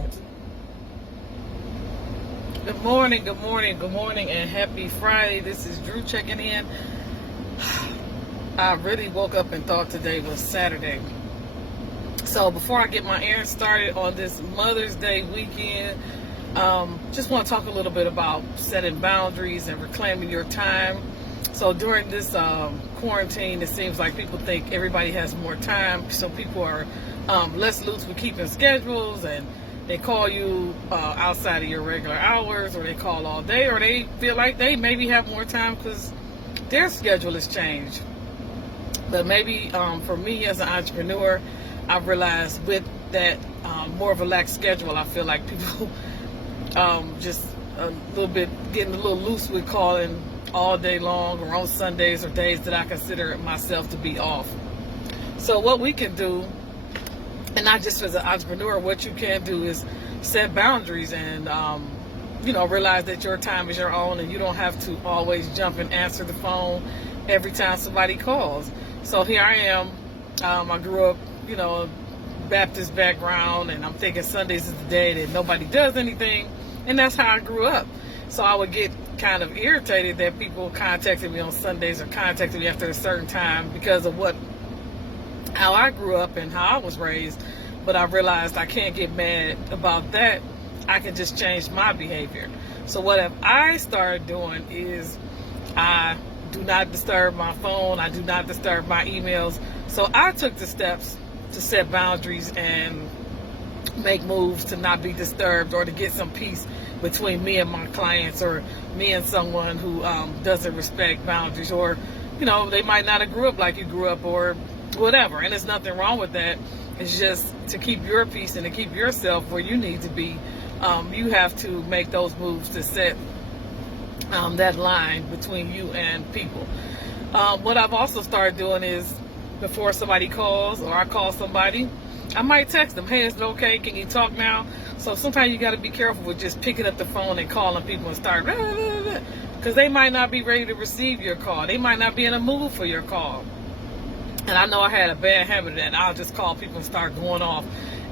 steps. Good morning, good morning, good morning, and happy Friday. This is Drew checking in. I really woke up and thought today was Saturday. So before I get my errands started on this Mother's Day weekend, just want to talk a little bit about setting boundaries and reclaiming your time. So during this quarantine, it seems like people think everybody has more time, so people are less loose with keeping schedules, and they call you outside of your regular hours, or they call all day, or they feel like they maybe have more time because their schedule has changed. But maybe for me as an entrepreneur, I've realized with that more of a lax schedule, I feel like people just a little bit getting a little loose with calling all day long or on Sundays or days that I consider myself to be off. So what we can do, and not just as an entrepreneur, what you can do is set boundaries and realize that your time is your own, and you don't have to always jump and answer the phone every time somebody calls. So here I am. I grew up, Baptist background, and I'm thinking Sundays is the day that nobody does anything, and that's how I grew up. So I would get kind of irritated that people contacted me on Sundays or contacted me after a certain time because of how I grew up and how I was raised. But I realized I can't get mad about that. I can just change my behavior. So what have I started doing is I do not disturb my phone. I do not disturb my emails. So I took the steps to set boundaries and make moves to not be disturbed, or to get some peace between me and my clients, or me and someone who doesn't respect boundaries, or they might not have grew up like you grew up, or whatever. And there's nothing wrong with that. It's just to keep your peace and to keep yourself where you need to be. You have to make those moves to set that line between you and people. What I've also started doing is, before somebody calls or I call somebody, I might text them, hey, is it okay? Can you talk now? So sometimes you got to be careful with just picking up the phone and calling people and start, because they might not be ready to receive your call. They might not be in a mood for your call. And I know I had a bad habit of that. I'll just call people and start going off.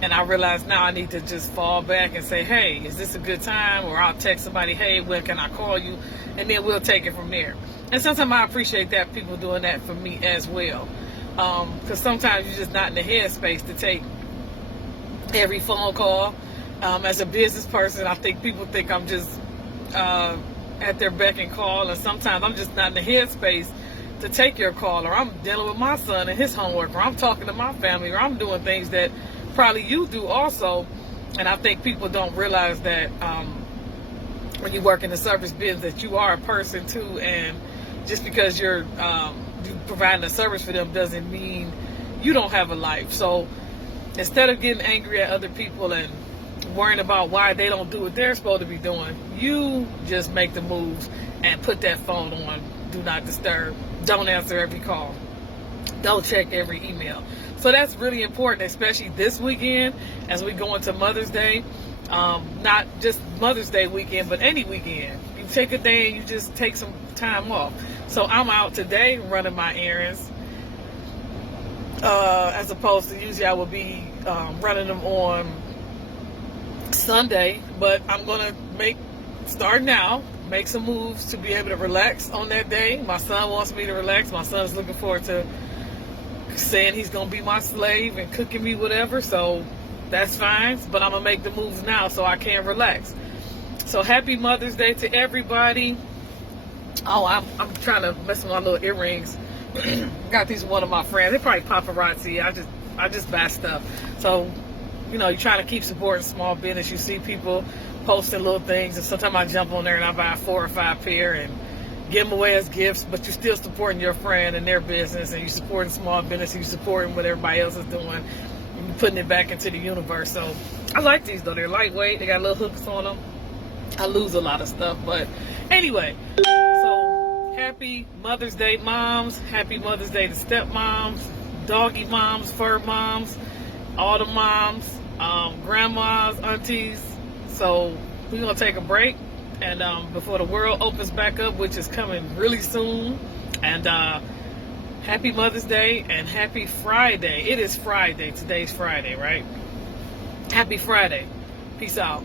And I realize now I need to just fall back and say, hey, is this a good time? Or I'll text somebody, hey, when can I call you? And then we'll take it from there. And sometimes I appreciate that people doing that for me as well. Because sometimes you're just not in the headspace to take every phone call. As a business person, I think people think I'm just at their beck and call. And sometimes I'm just not in the headspace to take your call, or I'm dealing with my son and his homework, or I'm talking to my family, or I'm doing things that probably you do also. And I think people don't realize that when you work in the service business, that you are a person too, and just because you're providing a service for them doesn't mean you don't have a life. So instead of getting angry at other people and worrying about why they don't do what they're supposed to be doing, you just make the moves and put that phone on do not disturb. Don't answer every call. Don't check every email. So that's really important, especially this weekend as we go into Mother's Day. Not just Mother's Day weekend, but any weekend. You take a day and you just take some time off. So I'm out today running my errands, as opposed to usually I would be running them on Sunday. But I'm going to start now, make some moves to be able to relax on that day. My son wants me to relax. My son's looking forward to saying he's going to be my slave and cooking me whatever. So that's fine. But I'm going to make the moves now so I can relax. So happy Mother's Day to everybody. Oh, I'm trying to mess with my little earrings. Got these from one of my friends. They're probably paparazzi. I just buy stuff. So, you're trying to keep supporting small business. You see people posting little things, and sometimes I jump on there and I buy 4 or 5 pair and give them away as gifts. But you're still supporting your friend and their business, and you're supporting small business. You're supporting what everybody else is doing, and you're putting it back into the universe. So I like these though. They're lightweight. They got little hooks on them. I lose a lot of stuff, but anyway. So happy Mother's Day, moms. Happy Mother's Day to stepmoms, doggy moms, fur moms, all the moms, grandmas, aunties. So we're going to take a break, and before the world opens back up, which is coming really soon. And happy Mother's Day and happy Friday. It is Friday. Today's Friday, right? Happy Friday. Peace out.